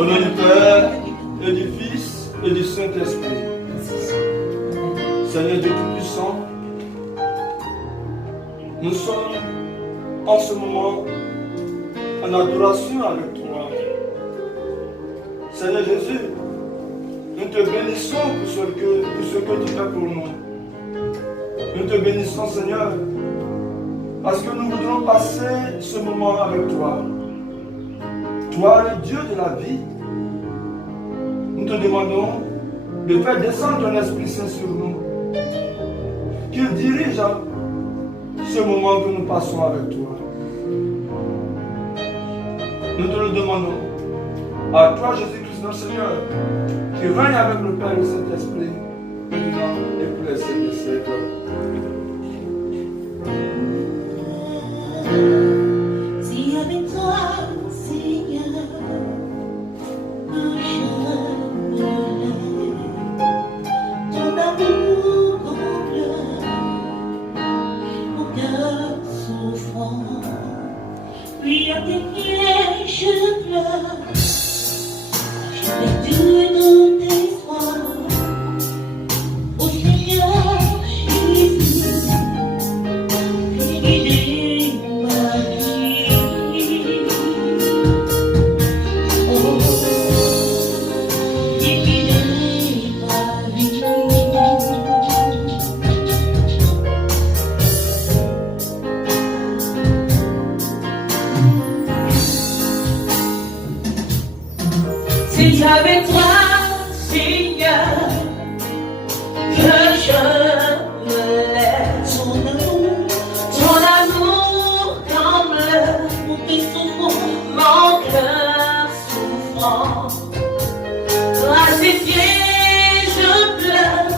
Au nom du Père et du Fils et du Saint-Esprit. Seigneur Dieu Tout-Puissant, nous sommes en ce moment en adoration avec toi. Seigneur Jésus, nous te bénissons pour ce que tu fais pour nous. Nous te bénissons, Seigneur, parce que nous voudrons passer ce moment avec toi. Toi, le Dieu de la vie, nous te demandons de faire descendre ton Esprit Saint sur nous, qu'il dirige ce moment que nous passons avec toi. Nous te le demandons. À toi, Jésus-Christ, notre Seigneur, qui règne avec le Père et le Saint-Esprit, maintenant et pour les siècles des siècles. Si avec toi, Seigneur, je me lève, ton amour comble mon cœur souffrant. Puis à tes pieds je pleure, j'ai perdu tout espoir. Ô Seigneur Jésus, guidez ma vie. Oh, guidez ma vie. C'est avec toi, Seigneur, que je me lève. Ton amour comble mon cœur souffrant. À tes pieds je pleure,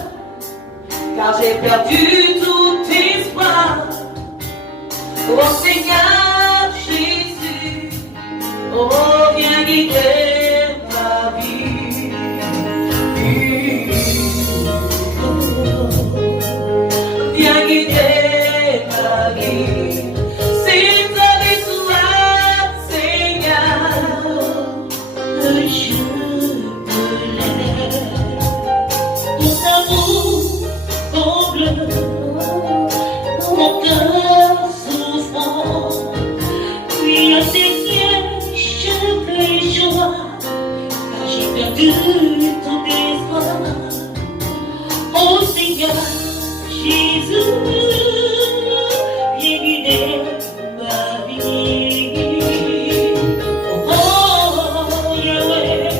car j'ai perdu tout espoir. Oh Seigneur Jésus, oh viens guider ma vie. Viens guider ma vie. C'est avec toi, Seigneur, que je me lève. Ton amour comble mon cœur souffrant. Puis à tes pieds je pleure joie, car j'ai perdu tout espoir. Oh Seigneur Jésus, viens guider ma vie. Oh Yahweh,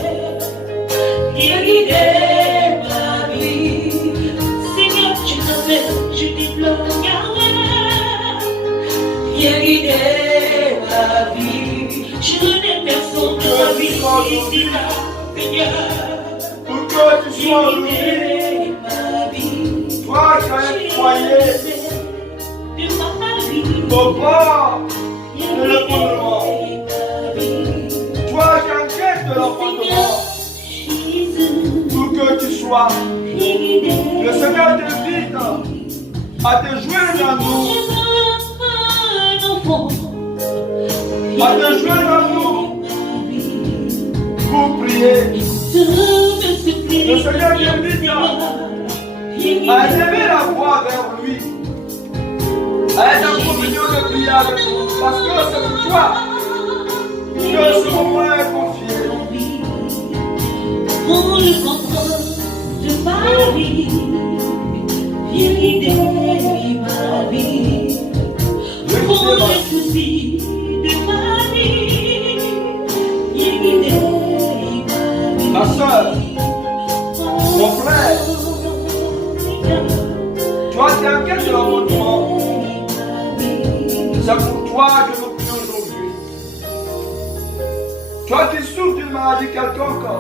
viens guider ma vie. Seigneur, je t'appelle, je t'implore, Yahweh, viens guider ma vie. Je n'ai personne de ma vie ici là, Seigneur. Pour que tu sois aujourd'hui, toi qui as croyé au bord de l'effondrement, toi qui enquêtes de l'enfantement, pour que tu sois, le Seigneur t'invite à te joindre à nous, à te joindre à nous pour prier. Le Seigneur t'invite à élever la voix vers lui, à être en communion de prier avec nous, parce que c'est pour toi que ce moment est confié. Pour le contrôle de ma vie, viens guider ma vie. Pour le souci de ma vie, viens guider ma vie. Ma soeur, mon frère, toi qui es en quête de l'enfantement, c'est pour toi que nous prions aujourd'hui. Toi qui souffres d'une maladie quelconque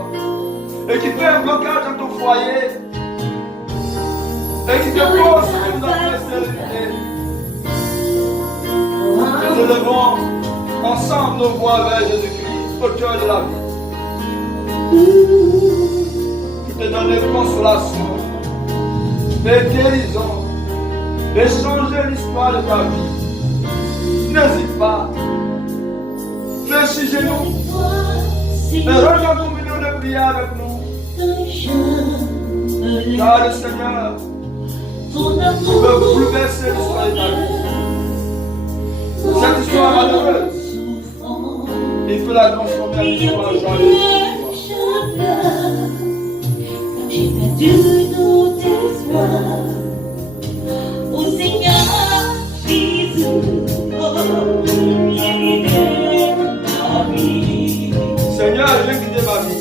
et qui fait un blocage dans ton foyer et qui te pose une dans la stérilité, nous élevons ensemble nos voix vers Jésus-Christ, auteur de la vie, pour te donner consolation et guérison, et changer l'histoire de ta vie. N'hésite pas, fléchis genoux Mais regarde ton milieu de prière avec nous. Car le Seigneur peut bouleverser l'histoire de ta vie. Cette histoire malheureuse, il peut la transformer en histoire joyeuse. J'ai perdu tout espoir. Au Seigneur Jésus, viens guider ma vie. Seigneur, viens guider ma vie.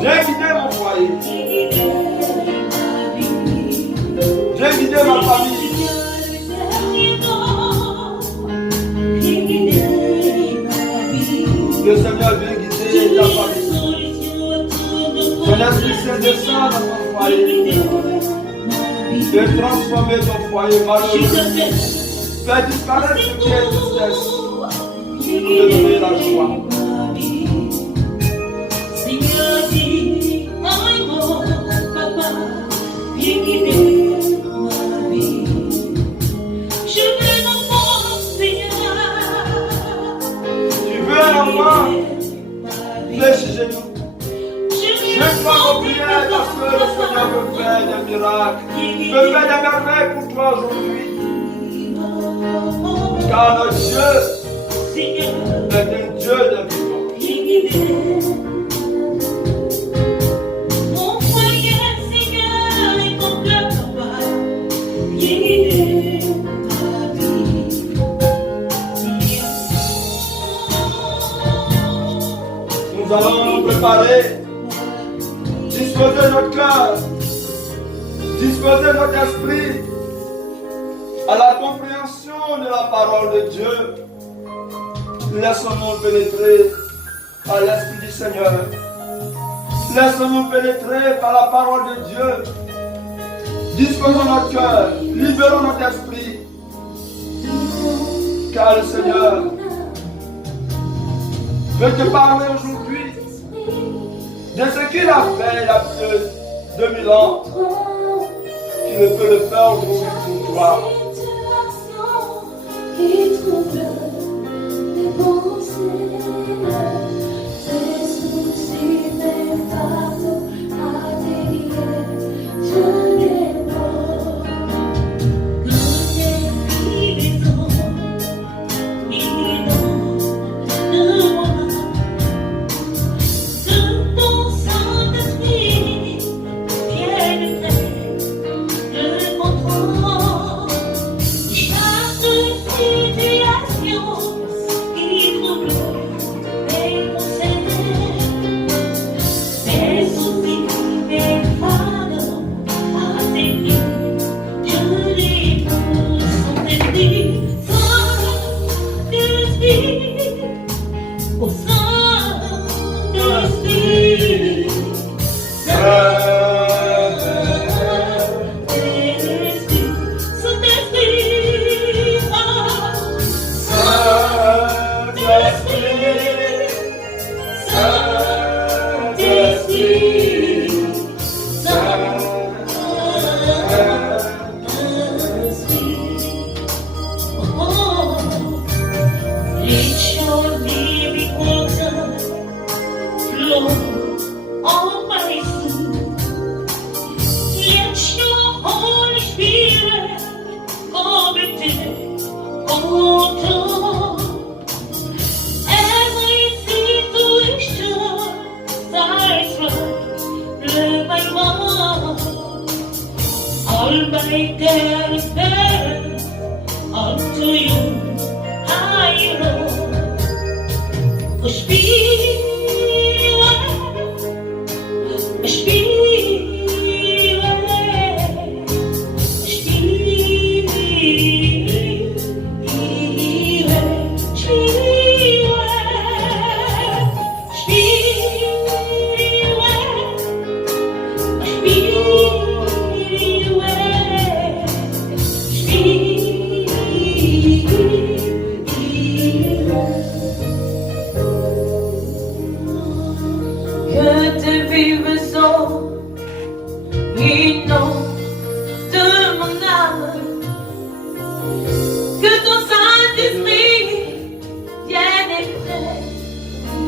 Viens guider mon foyer. Viens guider ma famille. Le Seigneur vient guider ta famille. Ton Esprit Saint descend dans ton foyer. Viens transformer ton foyer malheureux. Fais disparaître ce qui est tristesse. Pour te donner la joie. Seigneur, dis, moi, papa, viens guider ma vie. Je veux un enfant, Seigneur. Tu veux un enfant? Fléchis genoux. Je crois aux prières parce que le Seigneur peut faire des miracles. Peut faire des merveilles pour toi aujourd'hui. Car notre Dieu est un Dieu de vivant. Mon foyer, Seigneur, et mon cœur, papa, viens guider ma vie. Nous allons nous préparer. Disposer notre cœur, disposer notre esprit à la compréhension de la parole de Dieu. Laissons-nous pénétrer par l'Esprit du Seigneur. Laissons-nous pénétrer par la parole de Dieu. Disposons notre cœur, libérons notre esprit. Car le Seigneur veut te parler aujourd'hui de ce qu'il a fait il y a plus de 2000 ans, qu'il ne peut le faire aujourd'hui pour toi.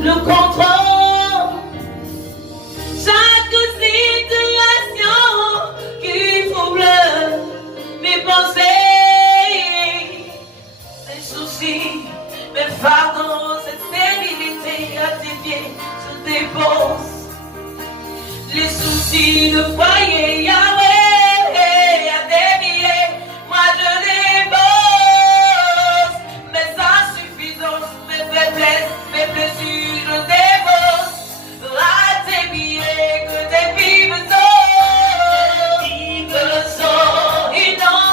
le contrôle. Chaque situation qui trouble mes pensées, mes soucis, mes fardeaux, cette stérilité à tes pieds se dépose. Les soucis de foyer, Yahweh, à des milliers, moi je dépose. Mes insuffisances, mes faiblesses, mes blessures, je dépose. À tes billets, que tes vives eaux, inonde,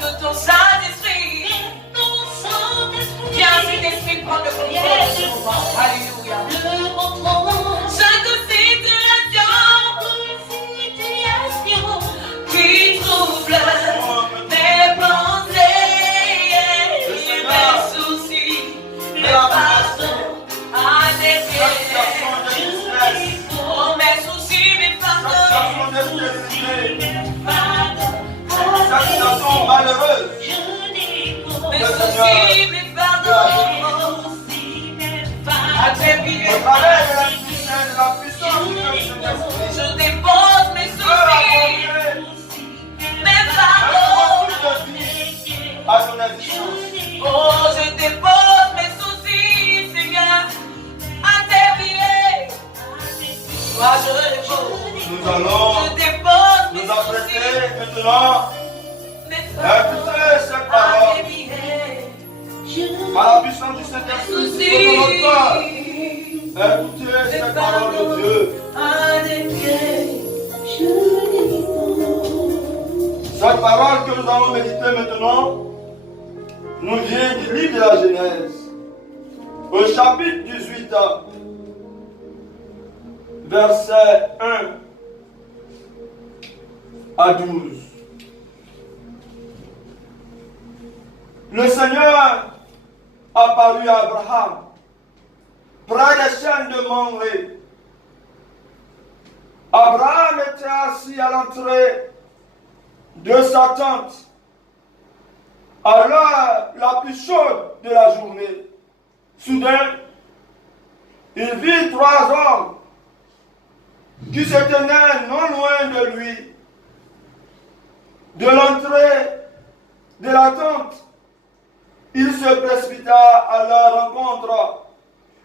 que ton Saint-Esprit, viens, Saint-Esprit, prends le contrôle de ce moment. Alléluia. Chaque situation qui trouble mes pensées, mes soucis, mes fardeaux à tes pieds. Oh, mes soucis, mes fardeaux, Chaque situation malheureuse. mes soucis, mes fardeaux à tes pieds. Au travers de la puissance du Saint-Esprit, Je dépose mes soucis, mes fardeaux à ton assistance. Oh, je dépose mes soucis, Seigneur, à tes pieds. Moi, je dépose. Nous allons Je dépose mes nous apprêter soucis, maintenant mes à écouter cette à tes parole pieds. par la puissance du Saint-Esprit. C'est notre cœur. Écoutez cette parole de Dieu. À tes pieds. Cette parole que nous allons méditer maintenant nous vient du livre de la Genèse, au chapitre 18, versets 1 à 12. Le Seigneur apparut à Abraham près des chaînes de Mamré. Abraham était assis à l'entrée de sa tente à l'heure la plus chaude de la journée. Soudain, il vit 3 hommes qui se tenaient non loin de lui. De l'entrée de la tente, il se précipita à leur rencontre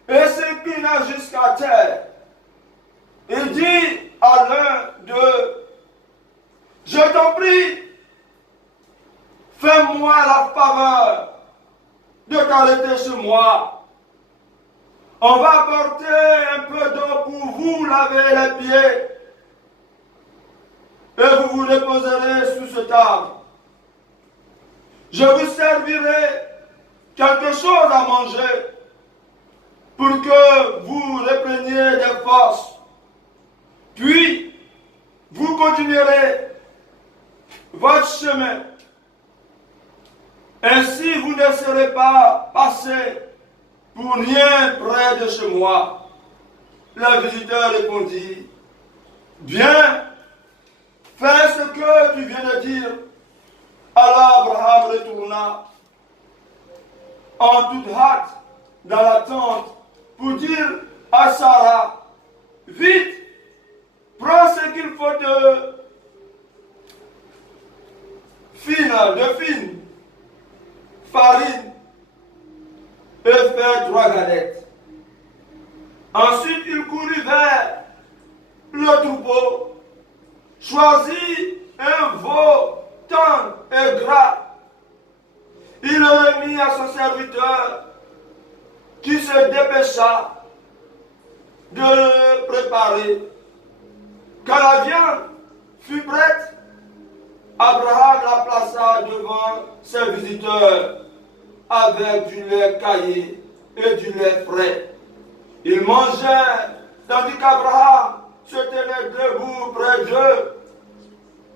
et s'inclina jusqu'à terre et dit à l'un d'eux: je t'en prie, fais-moi la faveur de t'arrêter chez moi. On va apporter un peu d'eau pour vous laver les pieds et vous vous reposerez sous cet arbre. Je vous servirai quelque chose à manger pour que vous repreniez des forces. Puis, vous continuerez votre chemin. Ainsi, vous ne serez pas passé pour rien près de chez moi. Le visiteur répondit: bien, fais ce que tu viens de dire. Alors Abraham retourna en toute hâte dans la tente pour dire à Sarah: vite, prends ce qu'il faut de fine farine et fais 3 galettes. Ensuite, il courut vers le troupeau, choisit un veau tendre et gras. Il le remit à son serviteur qui se dépêcha de le préparer. Quand la viande fut prête, Abraham la plaça devant ses visiteurs avec du lait caillé et du lait frais. Ils mangèrent tandis qu'Abraham se tenait debout près d'eux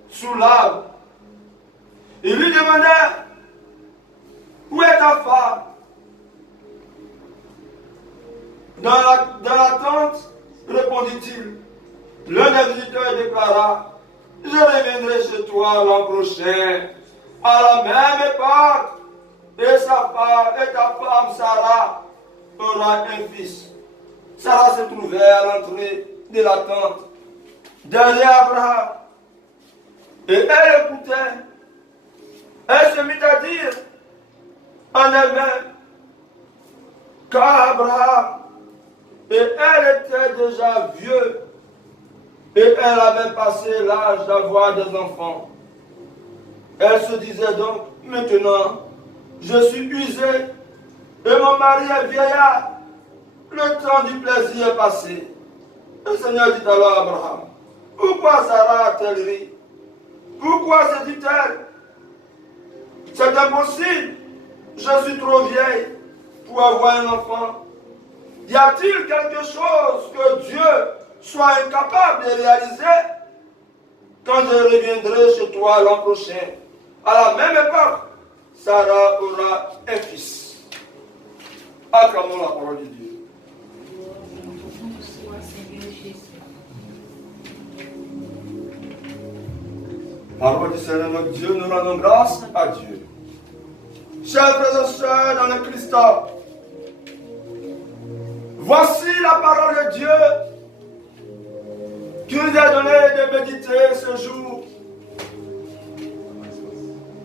sous l'arbre. Il lui demandait: où est ta femme? Dans la tente, répondit-il. L'un des visiteurs déclara: je reviendrai chez toi l'an prochain, à la même époque, et sa femme, et ta femme Sarah aura un fils. Sarah se trouvait à l'entrée de la tente, derrière Abraham. Et elle écoutait. Elle se mit à dire en elle-même qu'Abraham, et elle était déjà vieux, et elle avait passé l'âge d'avoir des enfants. Elle se disait donc, maintenant, je suis usée, et mon mari est vieillard, le temps du plaisir est passé. Le Seigneur dit alors à Abraham, pourquoi Sarah a-t-elle ri? Pourquoi se dit-elle, c'est impossible, je suis trop vieille pour avoir un enfant? Y a-t-il quelque chose que Dieu soit incapable de réaliser? Quand je reviendrai chez toi l'an prochain, à la même époque, Sarah aura un fils. Acclamons la parole de Dieu. Parole du Seigneur notre Dieu, nous rendons grâce à Dieu. Chers frères et sœurs dans le Christ, voici la parole de Dieu qui nous a donné de méditer ce jour.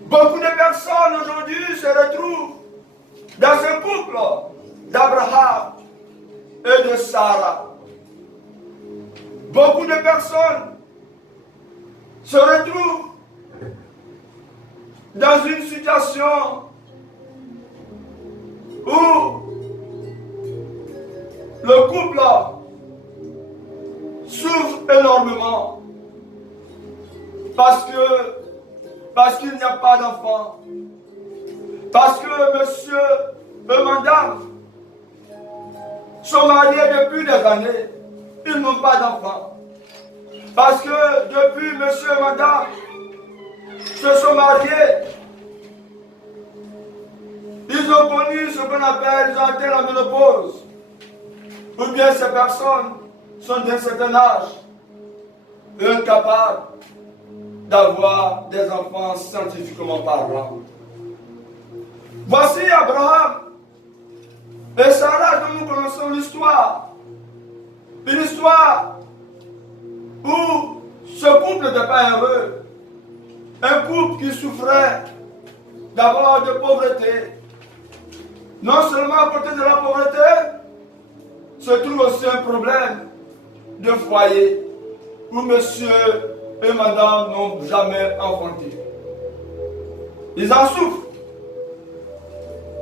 Beaucoup de personnes aujourd'hui se retrouvent dans ce couple d'Abraham et de Sarah. Beaucoup de personnes se retrouvent dans une situation où le couple souffre énormément parce qu'il n'y a pas d'enfant, parce que monsieur et madame sont mariés depuis des années, ils n'ont pas d'enfant. Parce que depuis monsieur et madame se sont mariés, ils ont connu ce qu'on appelle, ils ont atteint la ménopause. Ou bien ces personnes sont d'un certain âge, incapables d'avoir des enfants scientifiquement parlant. Voici Abraham et Sarah dont nous connaissons l'histoire. Une histoire où ce couple n'était pas heureux. Un couple qui souffrait d'abord de pauvreté. Non seulement à côté de la pauvreté, se trouve aussi un problème de foyer où monsieur et madame n'ont jamais enfanté. Ils en souffrent.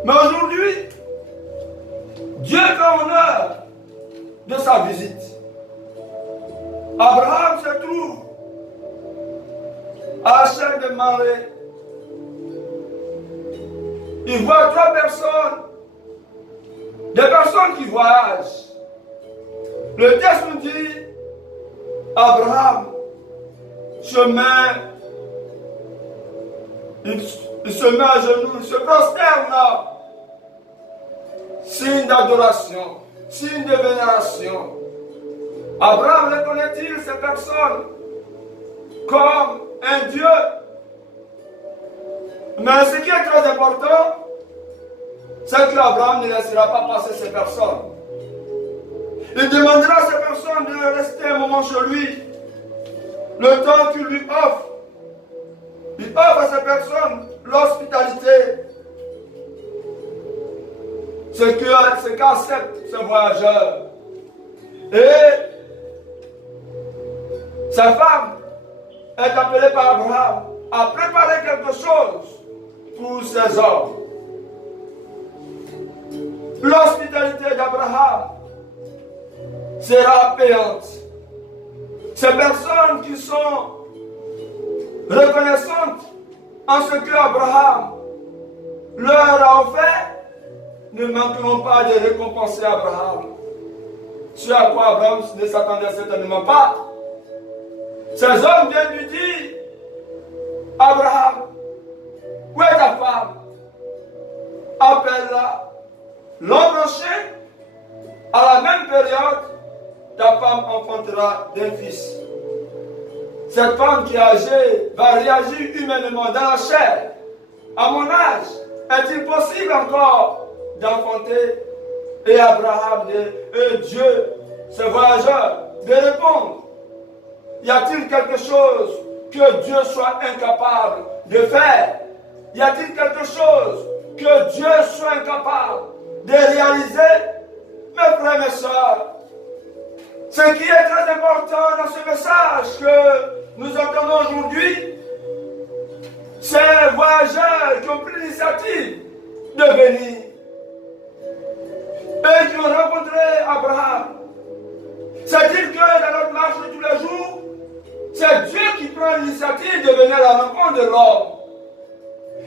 Mais aujourd'hui, Dieu fait honneur de sa visite. Abraham se trouve à Hachem de Mamré. Il voit trois personnes, des personnes qui voyagent. Le texte nous dit, Abraham se met, il se met à genoux, il se prosterne là. Signe d'adoration, signe de vénération. Abraham reconnaît-il ces personnes comme un Dieu? Mais ce qui est très important, c'est que Abraham ne laissera pas passer ces personnes. Il demandera à ces personnes de rester un moment chez lui, le temps qu'il lui offre. Il offre à ces personnes l'hospitalité. Ce qu'accepte ce voyageur. Et sa femme est appelée par Abraham à préparer quelque chose pour ses hommes. L'hospitalité d'Abraham sera payante. Ces personnes qui sont reconnaissantes en ce que Abraham leur a offert ne manqueront pas de récompenser Abraham. Ce à quoi Abraham ne s'attendait certainement pas. Ces hommes viennent lui dire, Abraham, où est ta femme? Appelle-la. L'an prochain, à la même période, ta femme enfantera d'un fils. Cette femme qui est âgée va réagir humainement dans la chair. À mon âge, Est-il possible encore d'enfanter? Et Abraham et Dieu, ce voyageur, de répondre. Y a-t-il quelque chose que Dieu soit incapable de faire? Y a-t-il quelque chose que Dieu soit incapable de réaliser? Mes frères et mes sœurs, ce qui est très important dans ce message que nous entendons aujourd'hui, c'est les voyageurs qui ont pris l'initiative de venir et qui ont rencontré Abraham. C'est-à-dire que dans notre marche de tous les jours, c'est Dieu qui prend l'initiative de venir à la rencontre de l'homme.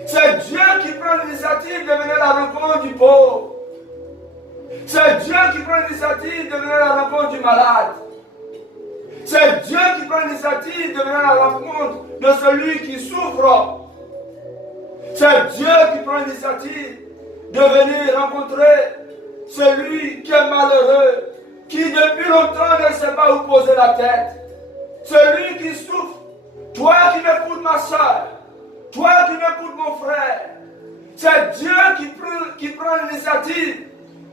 C'est Dieu qui prend l'initiative de venir à la rencontre du pauvre. C'est Dieu qui prend l'initiative de venir à la rencontre du malade. C'est Dieu qui prend l'initiative de venir à la rencontre de celui qui souffre. C'est Dieu qui prend l'initiative de venir rencontrer celui qui est malheureux, qui depuis longtemps ne sait pas où poser la tête. Celui qui souffre. Toi qui m'écoutes ma soeur, toi qui m'écoutes mon frère, c'est Dieu qui prend l'initiative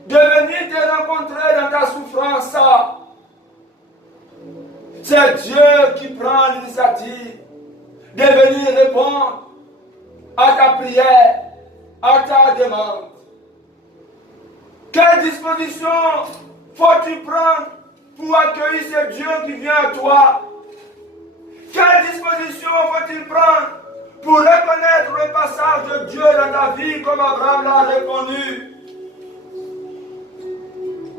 de venir te rencontrer dans ta souffrance. C'est Dieu qui prend l'initiative de venir répondre à ta prière, à ta demande. Quelle disposition faut-tu prendre pour accueillir ce Dieu qui vient à toi? Quelle disposition faut-il prendre pour reconnaître le passage de Dieu dans ta vie comme Abraham l'a reconnu?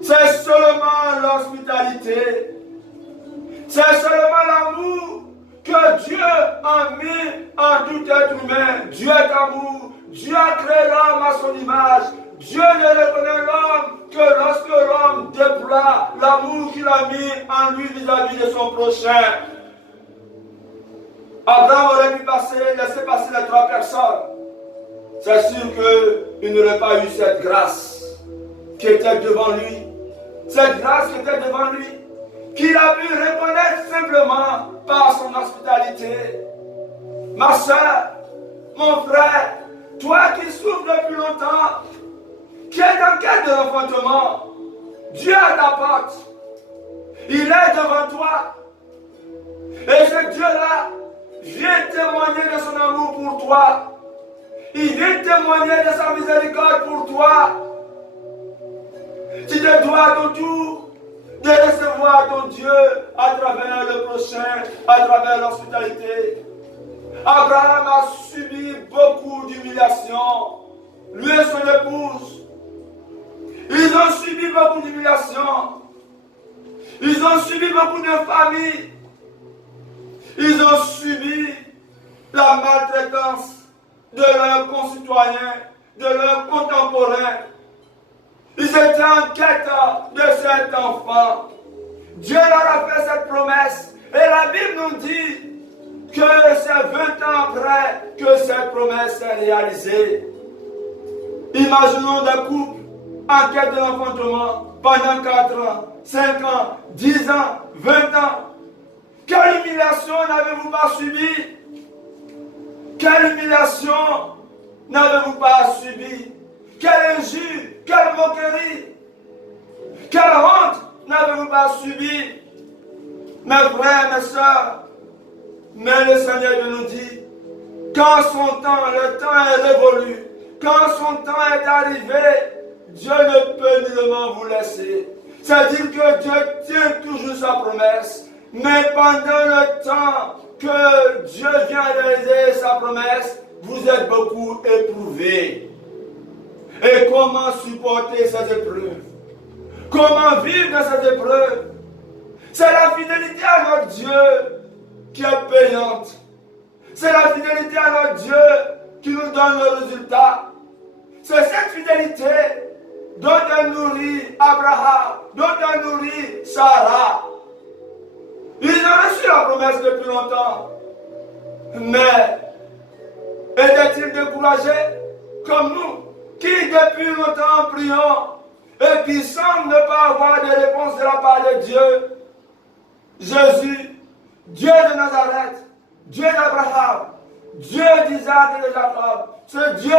C'est seulement l'hospitalité. C'est seulement l'amour que Dieu a mis en tout être humain. Dieu est amour. Dieu a créé l'homme à son image. Dieu ne reconnaît l'homme que lorsque l'homme déploie l'amour qu'il a mis en lui vis-à-vis de son prochain. Abraham aurait pu laisser passer les 3 personnes. C'est sûr qu'il n'aurait pas eu cette grâce qui était devant lui. Cette grâce qui était devant lui, qu'il a pu reconnaître simplement par son hospitalité. Ma soeur, mon frère, toi qui souffres depuis longtemps, qui es en quête de l'enfantement, Dieu est à ta porte. Il est devant toi. Et ce Dieu-là vient témoigner de son amour pour toi. Il vient témoigner de sa miséricorde pour toi. Tu te dois à ton tour de recevoir ton Dieu à travers le prochain, à travers l'hospitalité. Abraham a subi beaucoup d'humiliations. Lui et son épouse. Ils ont subi beaucoup d'humiliations. Ils ont subi beaucoup d'infamie. Ils ont subi la maltraitance de leurs concitoyens, de leurs contemporains. Ils étaient en quête de cet enfant. Dieu leur a fait cette promesse. Et la Bible nous dit que c'est 20 ans après que cette promesse est réalisée. Imaginons des couples en quête de l'enfantement pendant 4 ans, 5 ans, 10 ans, 20 ans. Quelle humiliation n'avez-vous pas subi? Quelle humiliation n'avez-vous pas subi? Quelle injure, quelle moquerie, quelle honte n'avez-vous pas subi? Mes frères, mes soeurs, mais le Seigneur nous dit, quand son temps, le temps est révolu, quand son temps est arrivé, Dieu ne peut nullement vous laisser. C'est-à-dire que Dieu tient toujours sa promesse, mais pendant le temps que Dieu vient réaliser sa promesse, vous êtes beaucoup éprouvés. Et comment supporter ces épreuves? Comment vivre dans ces épreuves? C'est la fidélité à notre Dieu qui est payante. C'est la fidélité à notre Dieu qui nous donne le résultat. C'est cette fidélité dont elle nourrit Abraham, dont elle nourrit Sarah. Ils ont reçu la promesse depuis longtemps. Mais étaient-ils découragés comme nous, qui depuis longtemps prions et qui semblent ne pas avoir de réponse de la part de Dieu? Jésus, Dieu de Nazareth, Dieu d'Abraham, Dieu d'Isaac et de Jacob, ce Dieu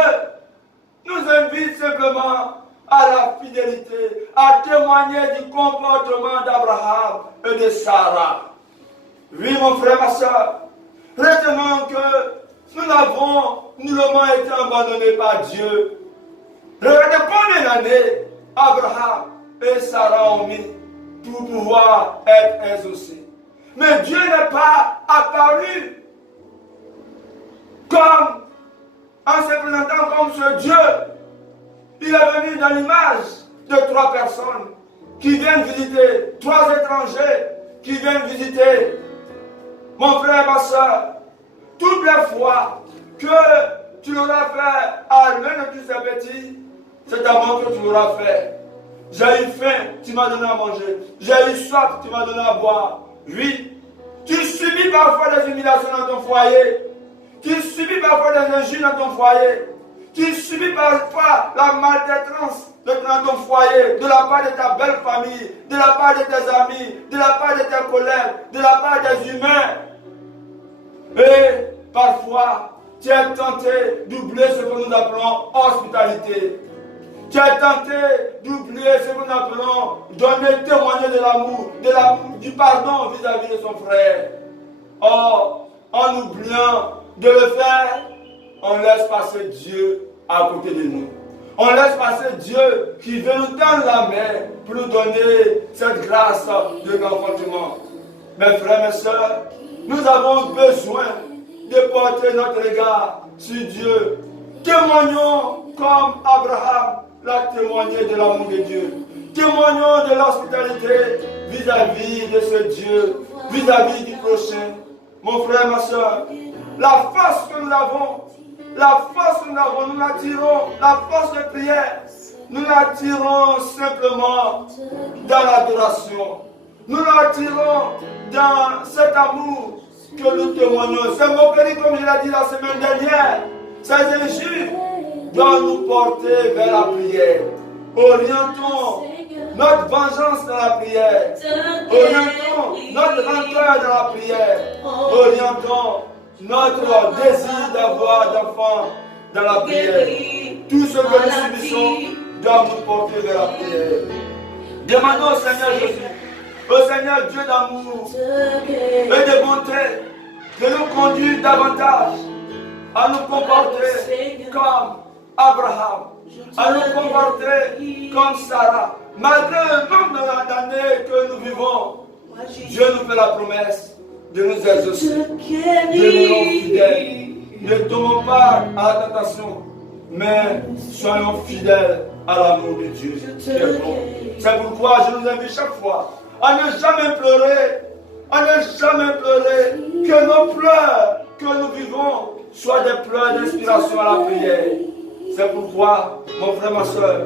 nous invite simplement à la fidélité, à témoigner du comportement d'Abraham et de Sarah. Oui, mon frère, ma soeur, retenons que nous n'avons nullement été abandonnés par Dieu. Regardez combien d'années Abraham et Sarah ont mis pour pouvoir être exaucés. Mais Dieu n'est pas apparu comme, en se présentant comme ce Dieu. Il est venu dans l'image de 3 personnes qui viennent visiter, 3 étrangers qui viennent visiter. Mon frère, ma soeur, toutes les fois que tu l'auras fait à l'un de tous ces petits, c'est à moi que tu l'auras fait. J'ai eu faim, tu m'as donné à manger. J'ai eu soif, tu m'as donné à boire. Oui, tu subis parfois des humiliations dans ton foyer. Tu subis parfois des injures dans ton foyer. Tu subis parfois la maltraitance dans ton foyer, de la part de ta belle famille, de la part de tes amis, de la part de tes collègues, de la part des humains. Et parfois, tu es tenté d'oublier ce que nous appelons hospitalité. Tu es tenté d'oublier ce que nous appelons donner, témoigner de l'amour, du pardon vis-à-vis de son frère. Or, en oubliant de le faire, on laisse passer Dieu à côté de nous. On laisse passer Dieu qui veut nous tendre la main pour nous donner cette grâce de confortement. Mes frères, mes sœurs, nous avons besoin de porter notre regard sur Dieu. Témoignons comme Abraham l'a témoigné de l'amour de Dieu. Témoignons de l'hospitalité vis-à-vis de ce Dieu, vis-à-vis du prochain. Mon frère, ma soeur, la force que nous avons, nous la tirons, la force de prière, nous la tirons simplement dans l'adoration. Nous la tirons dans cet amour que nous témoignons. Ces moqueries, comme je l'ai dit la semaine dernière, ces injures doivent nous porter vers la prière. Orientons notre vengeance dans la prière. Orientons notre rancœur dans la prière. Orientons notre désir d'avoir d'enfants dans la prière. Tout ce que nous subissons doit nous porter vers la prière. Demandons au Seigneur Jésus, au Seigneur Dieu d'amour et de bonté, de nous conduire davantage à nous comporter comme Abraham, à nous comporter comme Sarah. Malgré le nombre d'années que nous vivons, Dieu nous fait la promesse de nous exaucer, de nous rendre fidèles. Ne tombons pas à la tentation, mais soyons fidèles à l'amour de Dieu. C'est pourquoi je nous invite chaque fois à ne jamais pleurer, que nos pleurs que nous vivons soient des pleurs d'inspiration à la prière. C'est pourquoi, mon frère, ma soeur,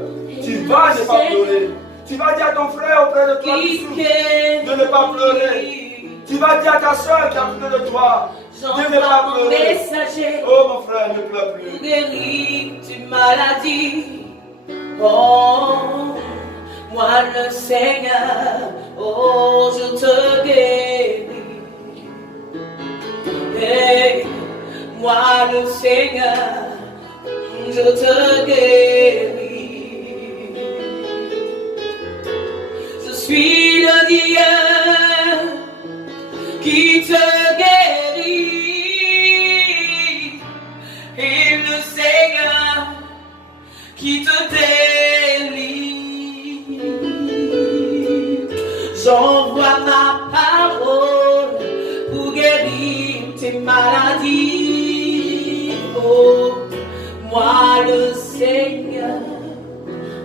tu vas ne pas pleurer. Tu vas dire à ton frère auprès de toi qui souffre de ne pas pleurer. Tu vas dire à ta soeur qui a près de toi de ne pas pleurer. Oh mon frère, ne pleure plus. Guéris d'une maladie. Oh, moi le Seigneur, oh je te guéris. Hey, moi le Seigneur, je te guéris. Je suis le Dieu qui te guérit. Et le Seigneur qui te délivre. J'envoie ma parole pour guérir tes maladies. Oh, moi le Seigneur,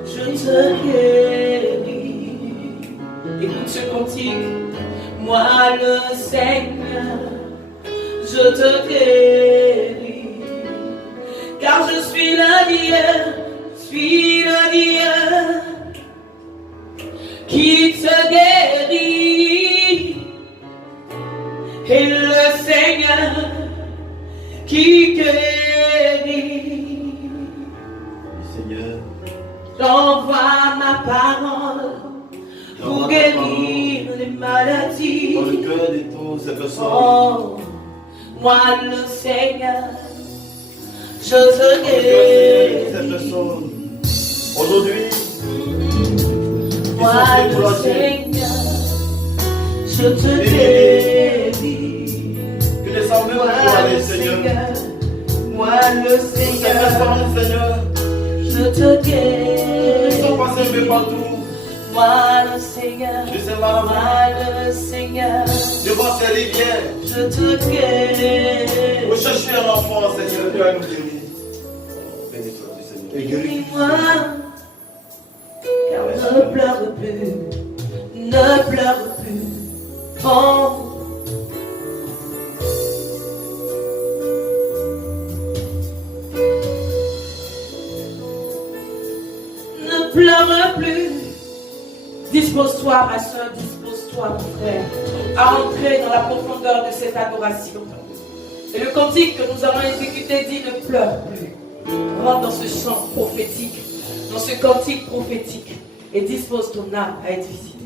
je te guéris. Écoute ce cantique. Moi le Seigneur, je te guéris. Car je suis le Dieu qui te guérit. Et le Seigneur qui guérit. Seigneur, j'envoie ma parole pour guérir les maladies. dans le cœur de toutes ces personnes. Oh, moi le Seigneur, Je te Bénis cette guéris. personne. Aujourd'hui, Moi ils sont le découragés. Seigneur, je te guéris. Ils ne savent même Moi pas où aller, le Seigneur. Seigneur, moi le Cette Seigneur, personne, Seigneur, je te ils guéris. sont passés un peu partout. Moi le Seigneur, Je sais là, moi le Seigneur, devant ces rivières. je te guéris. Vous cherchez un enfant, Seigneur, Dieu va nous guérir. Béni sois-tu, Seigneur. Et guéris. Guéris-moi, car ne pleure plus, ne pleure plus. Oh. Ne pleure plus. Dispose-toi, ma soeur, dispose-toi, mon frère, à entrer dans la profondeur de cette adoration. Et le cantique que nous allons exécuter dit ne pleure plus. Rentre dans ce chant prophétique, dans ce cantique prophétique, et dispose ton âme à être visitée.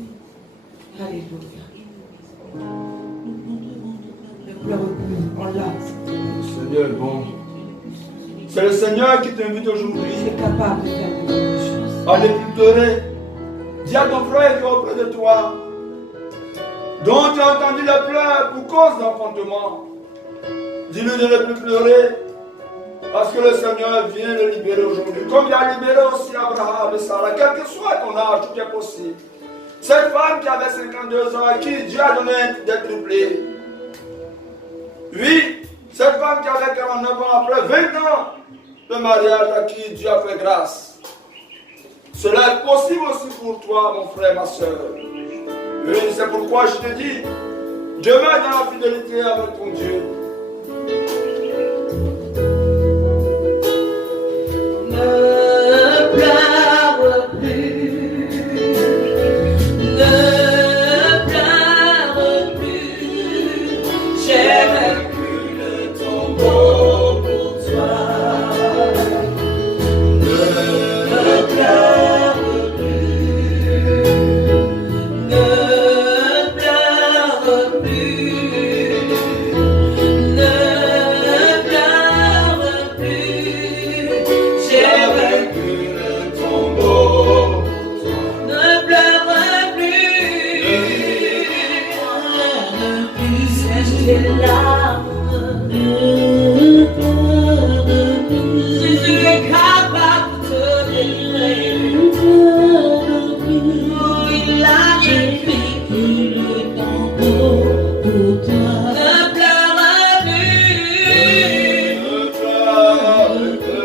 Alléluia. Ne pleure plus, on l'a. Le Seigneur est bon. C'est le Seigneur qui t'invite aujourd'hui Tu es capable de faire de grandes choses. à ne plus pleurer. Dis à ton frère qui est auprès de toi, dont tu as entendu les pleurs pour cause d'enfantement. Dis-lui de ne plus pleurer, parce que le Seigneur vient le libérer aujourd'hui. Comme il a libéré aussi Abraham et Sarah, quel que soit ton âge, tout est possible. Cette femme qui avait 52 ans, à qui Dieu a donné d'être triplé. Oui, cette femme qui avait 49 ans, après 20 ans de mariage, à qui Dieu a fait grâce. Cela est possible aussi pour toi, mon frère, ma soeur. Oui, c'est pourquoi je te dis, demeure dans la fidélité avec ton Dieu. Ne pleure plus, ne pleure plus, j'ai vaincu le tombeau pour toi. Ne pleure plus, ne pleure plus, ne pleure plus, j'ai vaincu le tombeau. Ne pleure plus, sèche tes larmes. Jésus est capable de te délivrer. Oh, il a vaincu le tombeau pour toi. Ne pleure plus. Ne pleure plus.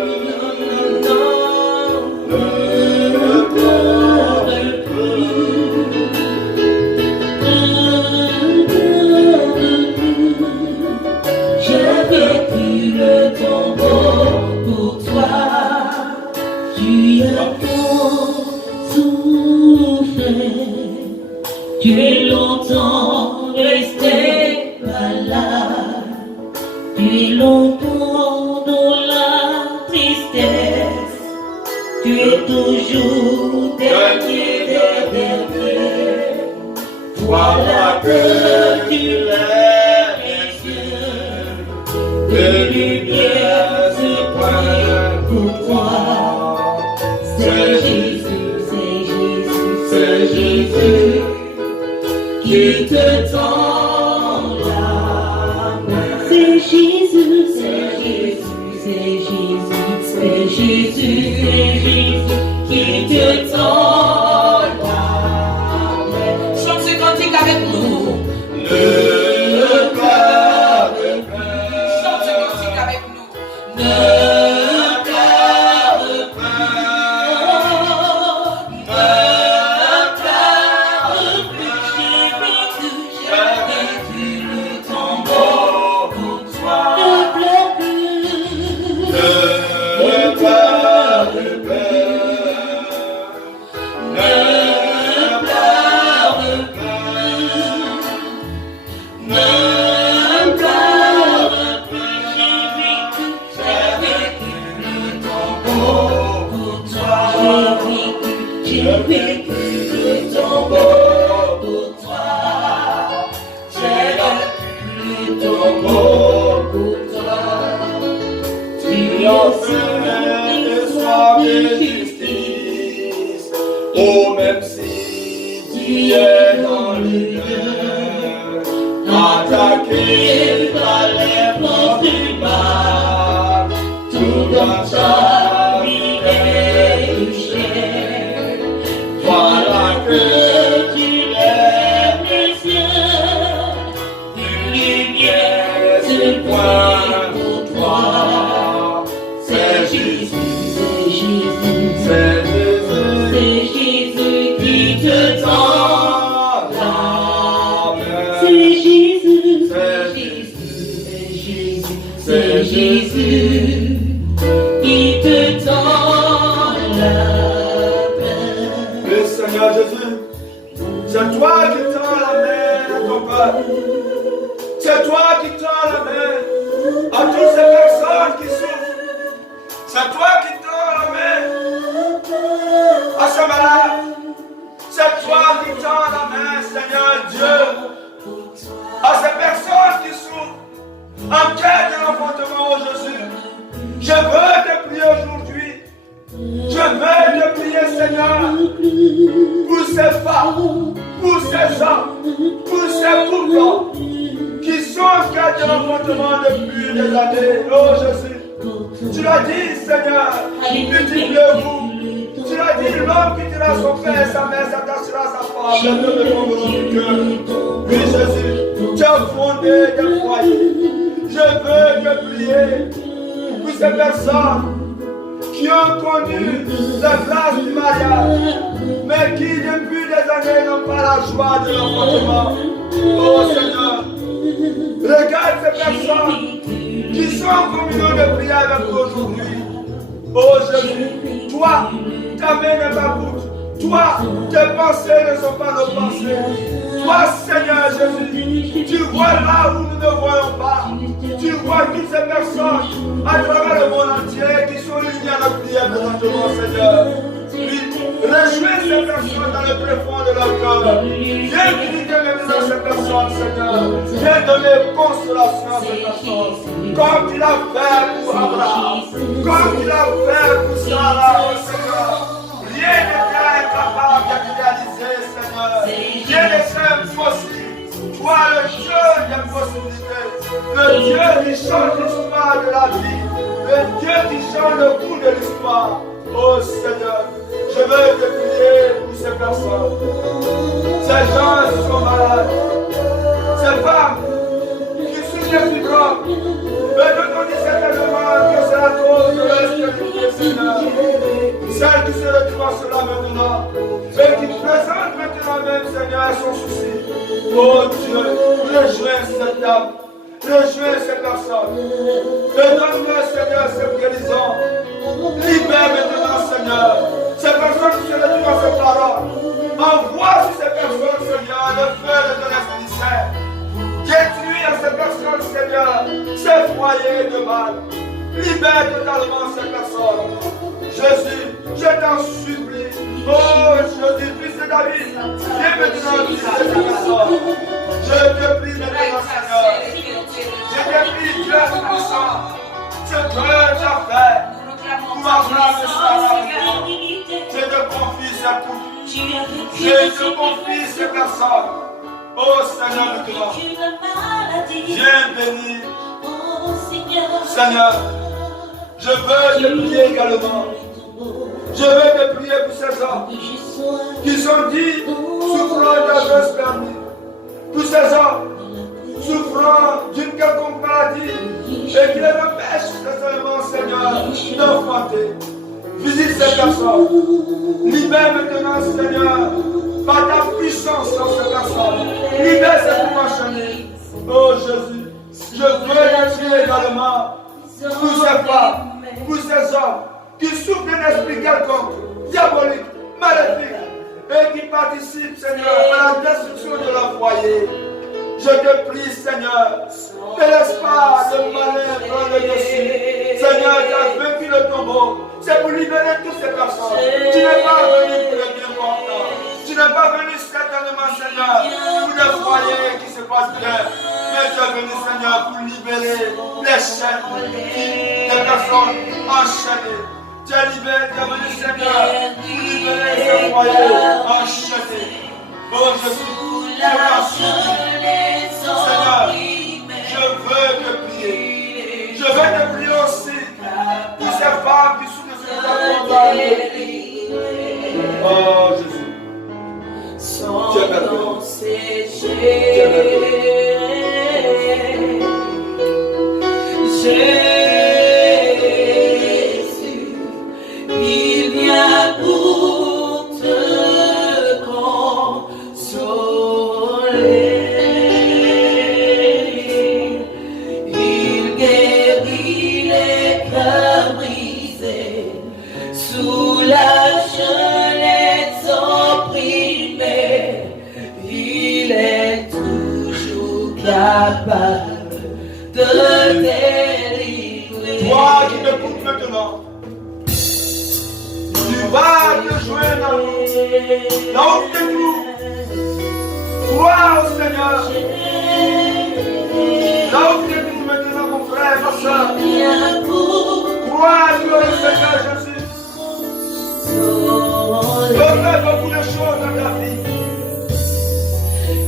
Non, ne pleure plus. J'ai vécu le tombeau pour toi. Tu as tant souffert, tu es longtemps resté malade, tu es longtemps dans la tristesse, tu es toujours dernier des derniers. Voilà que tu lèves les yeux, de lumière se pointe pour toi. C'est Jésus, c'est Jésus, c'est Jésus qui te tend la main. C'est Jésus, c'est Jésus, c'est Jésus, c'est Jésus, c'est Jésus qui te tend la main. Chante ce cantique avec nous. Ne pleure plus. Chante ce cantique avec nous. Ne pleure plus. Ne pleure plus. J'ai vécu le tombeau pour toi. Ne pleure plus. Ne pleure plus. Ne pleure plus. Ne pleure plus. J'ai vécu le tombeau pour toi. J'ai vécu le tombeau pour toi. J'ai vécu le tombeau pour toi. Tu as Oh, même si tu es dans l'hiver, attaqué par les forces du mal, tout dans ta vie est touché. Voilà que tu lèves les cieux, une lumière se pointe pour toi. C'est Jésus, c'est Jésus, c'est Jésus, c'est Jésus qui te tend la main. C'est Jésus, c'est Jésus, c'est Jésus qui te tend la main. Le Seigneur Jésus, c'est toi qui tends la main à ton peuple. C'est toi qui tends la main à toutes ces personnes qui souffrent. C'est toi qui tends la main à ce malade. C'est toi qui tends la main, Seigneur Dieu, à ces personnes qui souffrent en quête de l'enfantement, oh Jésus. Je veux te prier aujourd'hui. Je veux te prier, Seigneur, pour ces femmes, pour ces hommes, pour ces couples qui sont en quête de l'enfantement depuis des années, oh Jésus. Tu l'as dit, Seigneur, multipliez-vous. Tu l'as dit, l'homme quittera son père et sa mère, s'attachera à sa femme, le répondront du cœur. Oui, Jésus, tu as fondé des foyers. Je veux te prier pour ces personnes qui ont connu la grâce du mariage, mais qui depuis des années n'ont pas la joie de l'enfantement. Oh Seigneur, regarde ces personnes qui sont en communion de prière avec toi aujourd'hui. Oh Jésus, toi, ta main n'est pas courte. Toi, tes pensées ne sont pas nos pensées. Toi, Seigneur Jésus, tu vois là où nous ne voyons pas. Tu vois toutes ces personnes à travers le monde entier qui sont unies à la prière présentement, Seigneur. Oui, réjouis ces personnes dans le profond de leur cœur. Viens visiter même dans ces personnes, Seigneur. Viens donner consolation à ces personnes. Comme tu l'as fait pour Abraham. Comme tu l'as fait pour Sarah, oh Seigneur. Rien n'est incapable de réaliser, Seigneur. Rien n'est impossible. Toi, le Dieu des possibilités. Le Dieu qui change l'histoire de la vie. Le Dieu qui change le cours de l'histoire. Oh Seigneur, je veux te prier pour ces personnes. Ces gens qui sont malades. Ces femmes qui souffrent de fibromes. Mais nous dit certainement que c'est la cause de l'instabilité, Seigneur. Celles qui se retrouvent cela maintenant. Et qui présentent maintenant même, Seigneur, son souci. Oh Dieu, rejoins cette dame. Rejoins ces personnes. Et donne-moi, Seigneur, cette guérison. Libère maintenant, Seigneur. Ces personnes qui se retrouvent dans ces paroles. Envoie sur ces personnes, Seigneur, le feu de ton Esprit Saint. Détruis à ces personnes, Seigneur, ces foyers de mal. Libère totalement ces personnes. Jésus, je t'en supplie. Oh Jésus, fils de David, viens maintenant visiter ces personnes. Je te prie maintenant, Seigneur. Je te prie, Dieu puissant, ce que tu as fait pour Abraham et Sarah. Je te confie ces couples. Je te confie ces personnes. Oh Seigneur, maintenant, viens bénir. Seigneur, je veux te prier également. Je veux te prier pour ces hommes qui sont dits souffrant d'avance permis. Pour ces hommes souffrant d'une quelconque maladie et qui les empêchent nécessairement, Seigneur, d'enfanter. Visite ces personnes. Libère maintenant, Seigneur, par ta puissance dans ces personnes. Libère ces pouvoirs enchaînés. Oh Jésus, je veux l'attirer également pour ces femmes, pour ces hommes qui souffrent d'un esprit quelconque, diabolique, maléfique, et qui participent, Seigneur, à la destruction de leur foyer. Je te prie, Seigneur, ne laisse pas le malin prendre le dessus. Seigneur, tu as vaincu le tombeau. C'est pour libérer toutes ces personnes. Tu n'es pas venu pour les bien portants. Tu n'es pas venu certainement, Seigneur, pour des foyers qui se passent bien. Mais tu es venu, Seigneur, pour libérer les chaînes, les personnes enchaînées. Tu es libéré, tu es venu, Seigneur, pour libérer ces noyé, enchaîné. Oh Jésus, je t'assure, Seigneur, je veux te prier. Je veux te prier aussi pour ces femmes qui sont de ce oh Jésus. Tu es Jésus, il vient pour te consoler. Il guérit les cœurs brisés, soulage les opprimés. Il est toujours capable de délivrer. Toi qui m'écoutes maintenant, tu vas te joindre à nous. Là où tu te trouves, crois au Seigneur. Là où tu te trouves maintenant, mon frère, ma soeur, crois sur le Seigneur Jésus. Il fait beaucoup de choses dans ta vie.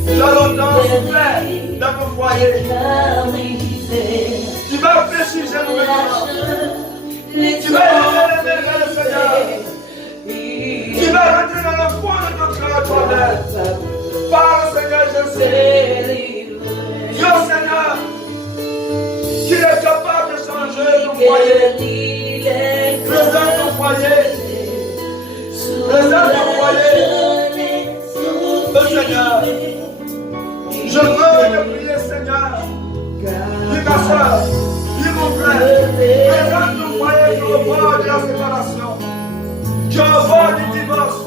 Tu as longtemps souffert dans ton foyer. Tu vas fléchir chez nous maintenant. Tu vas élever les mains vers le Seigneur. Tu vas rentrer dans le fond de ton cœur toi-même. Par le Seigneur Jésus. Dieu Seigneur, qui est capable de changer ton foyer. Présente ton foyer. Présente ton foyer. Oh Seigneur, je veux te prier Seigneur. Dis ma soeur, dis mon frère, présente ton foyer sur le bord de la séparation. Sur le bord du divorce.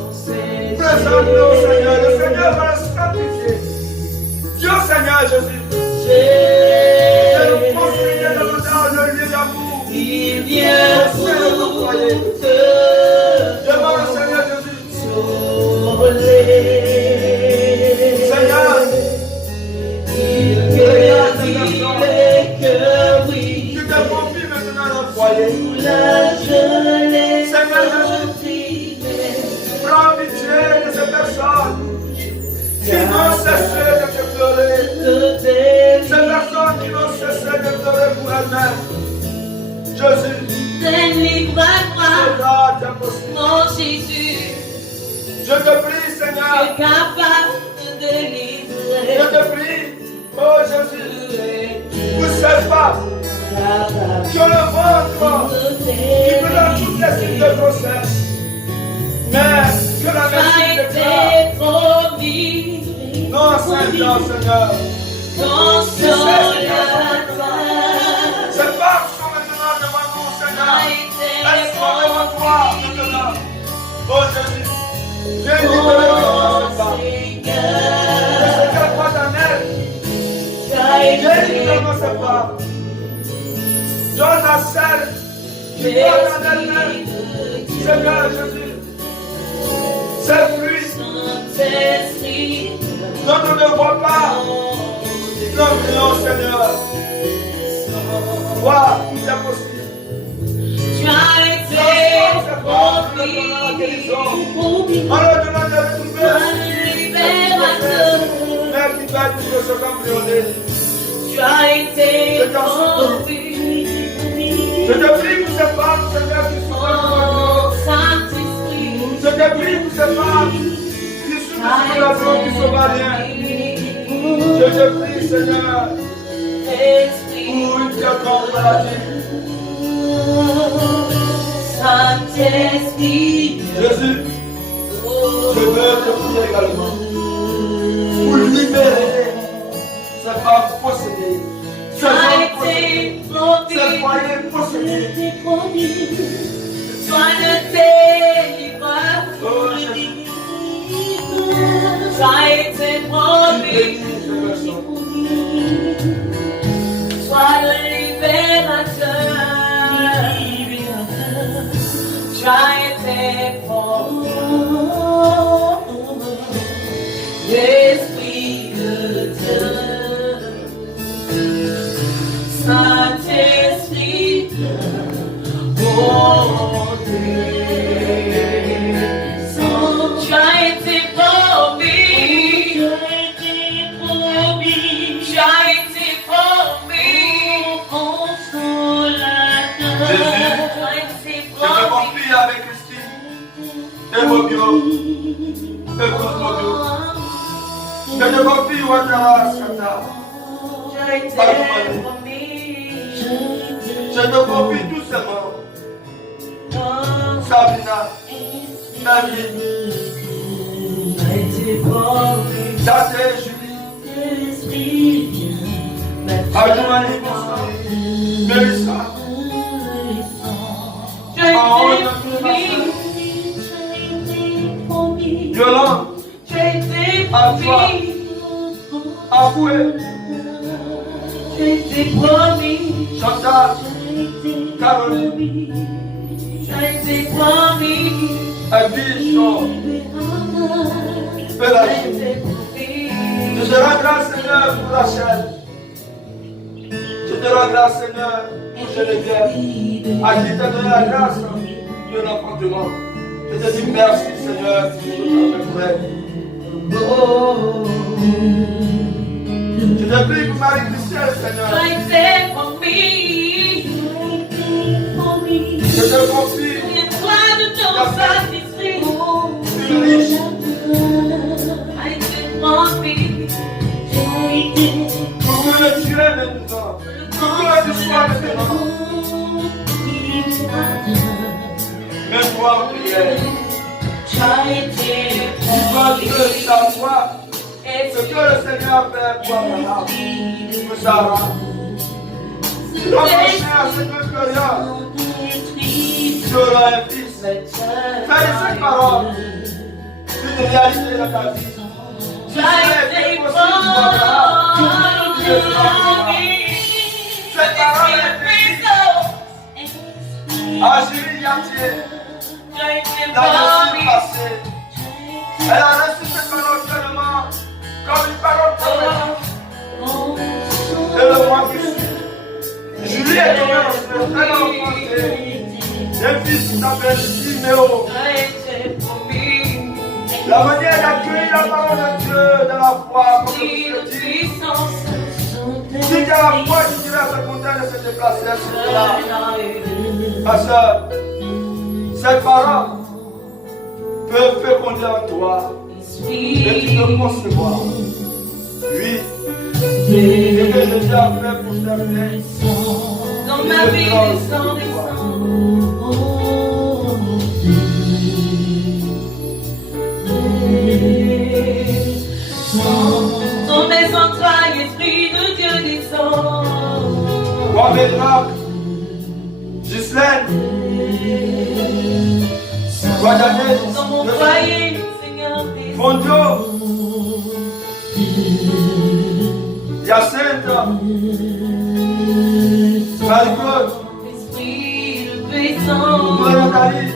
Présente-le au Seigneur. Le Seigneur va le sanctifier. Dieu Seigneur Jésus. C'est le prospérité de le lieu d'amour. Il vient pour te demande au Seigneur Jésus. Seigneur, il guérit les cœurs brisés. tu te confies maintenant dans le foyer. Seigneur Jésus, prends pitié de ces personnes qui n'ont cessé de te pleurer. Ces personnes qui n'ont cessé de pleurer pour elles-mêmes. Jésus, Délivre-moi, cela t'est possible. mon Jésus, Je te prie, Seigneur. tu es capable de Je délivrer. te prie, oh Jésus, pour ces femmes qui ont le ventre, qui prennent toutes les signes de grossesse. Mais que la Tu as médecine été déclare, promis, non, Seigneur, Seigneur. consolateur. Ces femmes sont maintenant devant nous, Seigneur. Elles sont devant toi maintenant. Oh Jésus, viens libérer ces femmes. Le Seigneur croit en elles. Viens libérer ces femmes. Donne à celles qui croient en elles-mêmes. Seigneur Jésus, ces fruits dont nous ne voit pas. Nous prions, Seigneur. Toi, tout est possible. Tu as été promis, On leur demande de retrouver libérateur. mais qui va être de se cambrionner. Tu as été promis, Je te prie pour ces femmes, Seigneur, qui sont dans le Saint-Esprit. Je te prie pour ces femmes qui sont dans la maison du Somalien. Je te prie, Seigneur, pour une quelconque maladie. Saint-Esprit, Jésus, je veux te prier également pour libérer ces femmes possédées. tu as été Ces foyers possédés. Sois le délivreur. Oh Jésus, Tu as été promis. Sois le libérateur. Tu as été promis. L'Esprit de Dieu. Saint-Esprit, oh Dieu, tu as Écoute-moi. Je te confie, Ouattara Sata. Je te confie tout simplement. Sabrina, David, Daté, Julie, Adjoumani, Mélissa, Yolande, Antoine, Afoué, Chantal, Caroline, Abidjan, Pélagie. Je te rends grâce, Seigneur, pour Rachel. Je te rends grâce, Seigneur, pour Geneviève, à qui tu as donné la grâce de l'enfantement. Je te dis merci, Seigneur, pour notre frère. Je te prie pour Marie-Christelle, Seigneur. Je te confie une riche. Pour que le Dieu maintenant, pour que tu sois maintenant. Mets-toi en prière. Tu dois savoir ce que le Seigneur fait pour Abraham, pour Sarah. Tu dois penser à ce que rien. Tu auras un fils. Fais cette parole une réalité dans ta vie. Si c'est possible pour Abraham, cette parole est puissante. À Julie Yantier, dans le passé, elle a reçu cette parole seulement comme une parole prophétique. Et le mois qui suit, Julie est tombée enceinte, elle a enfanté un fils qui s'appelle Siméo. La manière d'accueillir la parole de Dieu dans la foi, comme je vous l'ai dit. Si tu as la foi, tu diras à ce content de se déplacer à ce là. Parce que cette parole peut féconder en toi et tu peux concevoir. Oui, ce que Jésus a fait pour servir. Dans ma vie, descend. Dans mes entrailles, esprit de Dieu descend. Moi, maintenant, Ghislaine, dans mon foyer, Seigneur, Fondio, Yacinthe, Marie-Claude, esprit de puissance. Nathalie.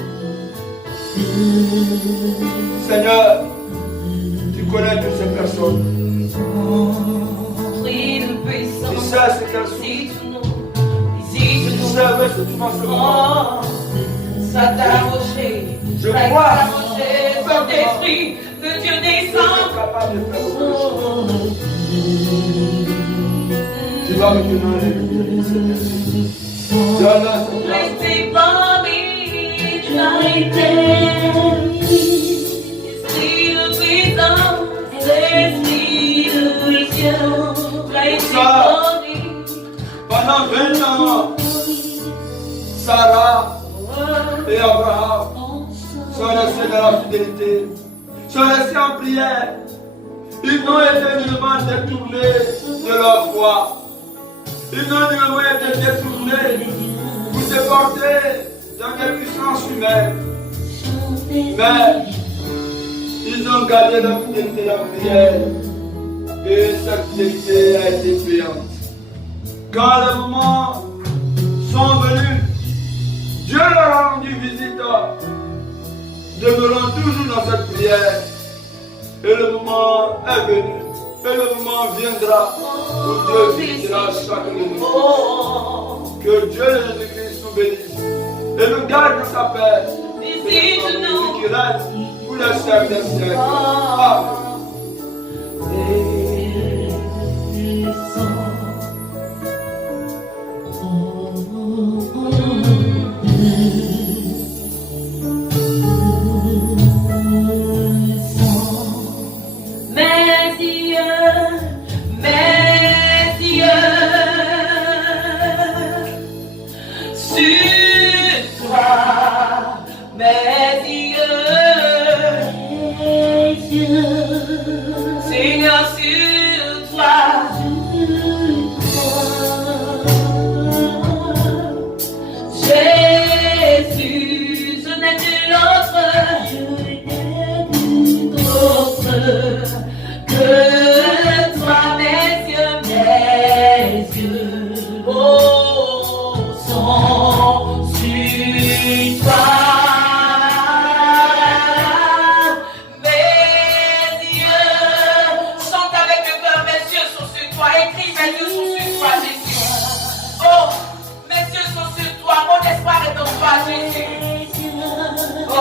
Seigneur, tu connais toutes ces personnes. Esprit de Tu puissance. sais ce qu'elles sont. Tu sais où est-ce que tu m'en seras. Oh, ça t'a arrangé. Je crois. Cet esprit de Dieu Tu es descend. capable de faire autre chose. Tu vas maintenant les Seigneur. Donne-leur son grâce. Restez parmi esprit de puissance, esprit de puissance, restez parmi. Pendant 20 ans, Sarah et Abraham sont restés dans la fidélité, sont restés en prière. Ils n'ont été nullement détournés de leur foi. Ils n'ont nullement été détournés pour se porter dans des puissances humaines. Mais ils ont gardé la fidélité de la prière. Et cette fidélité a été payante. Quand les moments sont venus, Dieu leur a rendu visite, demeurant toujours dans cette prière. Et le moment est venu, et le moment viendra où Dieu visitera chacun de nous. Que Dieu de Jésus-Christ nous bénisse et nous garde dans sa paix. Et nous qui règne pour les siècles des siècles. Amen. Seigneur, sur toi. Jésus, je n'ai nul autre que toi, mes yeux, oh, sont sur toi. Mes yeux sont avec le cœur, mes yeux sont sur toi. Écris, mes yeux sont sur toi, Jésus. Oh, mes yeux sont sur toi, mon espoir est en toi, Jésus. Oh,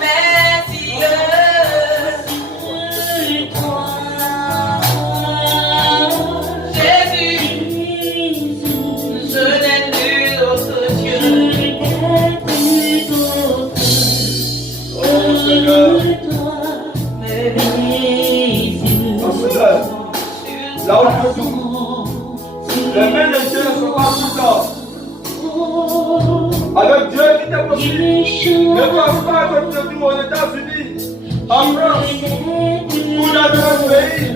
mes yeux. Là où je suis, les mains de Dieu ne sont pas tout le temps. Avec Dieu qui t'est possible. Ne pense pas que tu es aux États-Unis, en France, ou dans d'autres pays,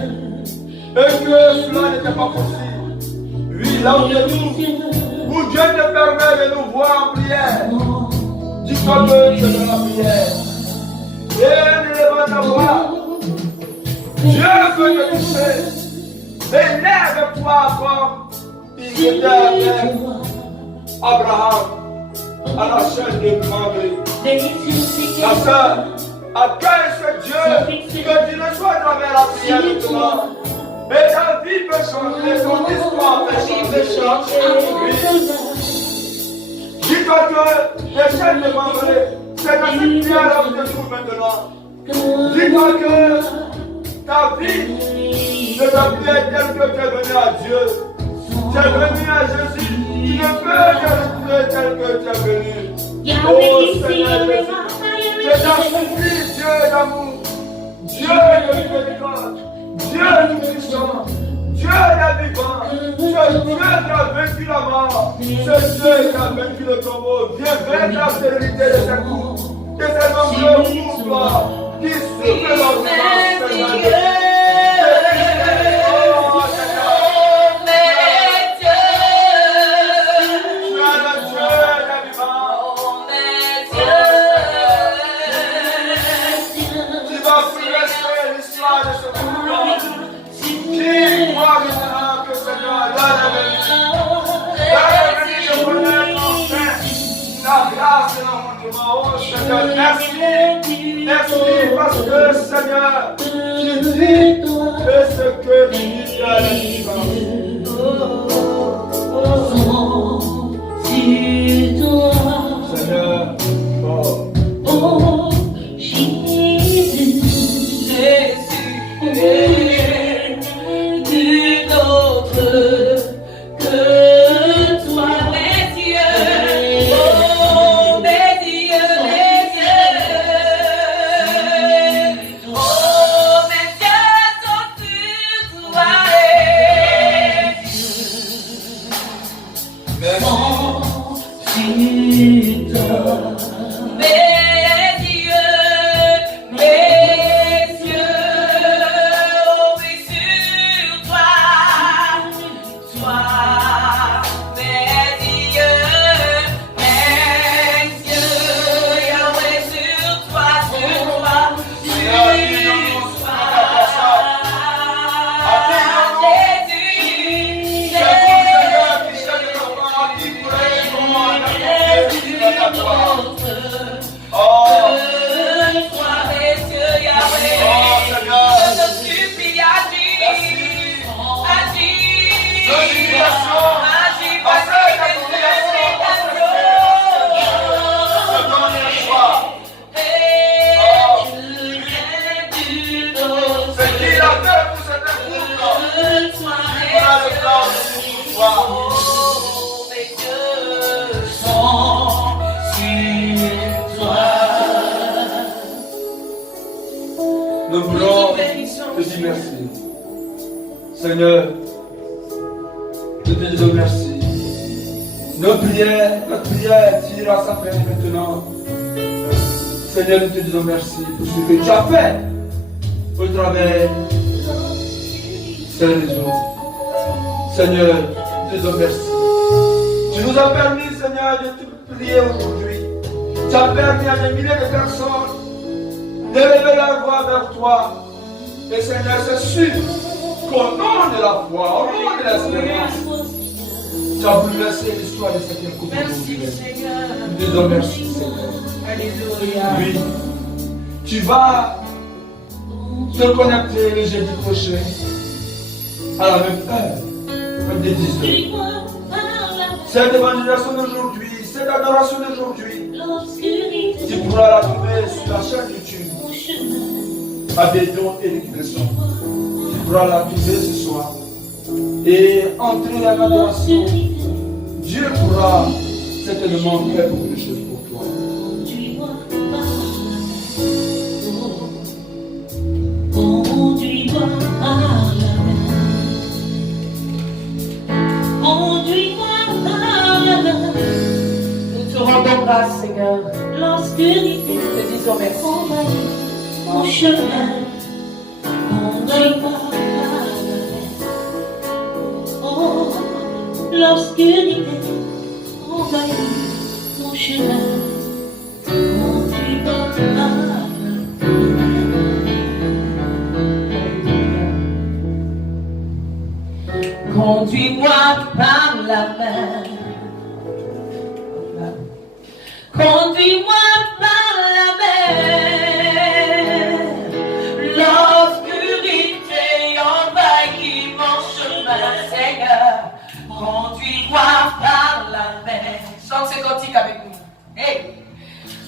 et que cela n'était pas possible. Oui, là où tu es, où Dieu te permet de nous voir en prière. Dis-toi que tu es dans la prière. Et n'élève ta voix. Dieu veut te toucher. Élève-toi comme il était avec Abraham à la chaîne de Mamré. Ma soeur, accueille ce Dieu que tu reçois à travers la prière maintenant. Et ta vie peut changer, ton histoire peut changer. Oui. Dis-toi que les chaînes de Mamré, c'est dans cette prière là où tu te trouves maintenant. Dis-toi que ta vie ne doit plus être telle que tu es venu à Dieu. Tu es venu à Jésus. Tu ne peux te retrouver tel que tu es venu. Oh Seigneur Jésus, je t'en supplie, Dieu d'amour, Dieu de miséricorde, Dieu tout-puissant, Dieu est vivant, ce Dieu qui a vaincu la mort, ce Dieu qui a vaincu le tombeau. Viens vaincre la stérilité de ces coups, de ces nombreux coups qui souffrent leur sang, Seigneur. Merci parce que Seigneur, tu dis que ce que tu dis à la Seigneur, oh Jésus, nul autre que toi, mes yeux, oh mes yeux, oh mes yeux sont sur toi, Nous voulons te dire merci. Seigneur, nous te disons merci. Notre prière tire à sa fin maintenant. Seigneur, nous te disons merci pour ce que tu as fait. au travers ces réseaux. Seigneur, je te remercie. Tu nous as permis, Seigneur, de te prier aujourd'hui. Tu as permis à des milliers de personnes de lever la voix vers toi. Et Seigneur, c'est sûr qu'au nom de la foi, au nom de l'espérance, tu as bouleversé l'histoire de certains couples. Merci Seigneur. Je te remercie, Seigneur. Alléluia. Oui, tu vas te connecter le jeudi prochain à la même heure, comme des 10 heures. Cette évangélisation d'aujourd'hui, cette adoration d'aujourd'hui, tu pourras la trouver sur la chaîne YouTube Abedon Eric Besson. Tu pourras la trouver ce soir et entrer dans l'adoration. Dieu pourra certainement faire beaucoup de choses pour toi. Conduis-moi par la main. Conduis-moi par la main. Nous te rendons grâce, Seigneur. L'obscurité Nous te disons merci. envahit mon chemin. Conduis-moi par la main. Oh, l'obscurité envahit mon chemin. Conduis-moi par la main. Conduis-moi par la main. Conduis-moi par la main. L'obscurité envahit mon chemin, Seigneur. Conduis-moi par la main. Chante ces cantiques avec nous. Hey.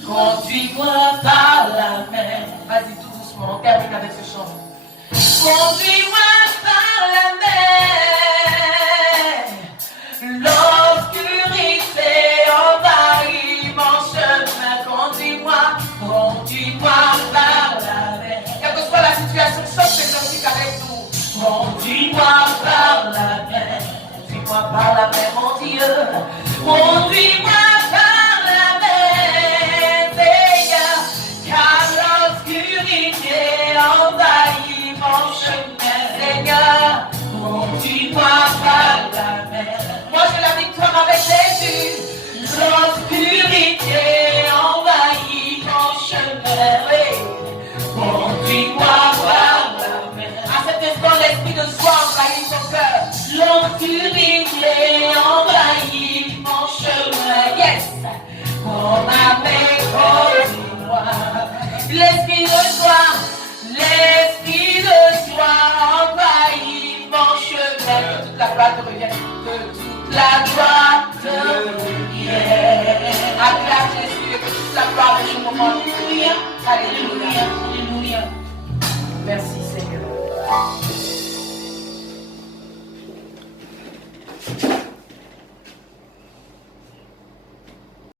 Conduis-moi par la main. Vas-y tout doucement, on termine avec ce chant. Conduis-moi par la main. L'obscurité envahit mon chemin. Conduis-moi par la main. Quelle que soit la situation, chante ces cantiques avec nous. Conduis-moi par la main. Conduis-moi par la main, mon Dieu. Conduis-moi par la main, Seigneur. Car l'obscurité envahit mon chemin, Seigneur. Conduis-moi par la main. Moi j'ai la victoire avec Jésus. L'obscurité envahit mon chemin. Oui. Conduis-moi par la main. À cet instant, l'esprit de joie envahit ton cœur. L'obscurité envahit mon chemin. Yes. Comme ma main, conduis-moi. L'esprit de joie envahit mon chemin. Que toute la gloire te revienne. Que toute la gloire te revienne. Acclame Jésus et que toute la gloire de ce moment. Alléluia. Alléluia. Alléluia. Merci Seigneur.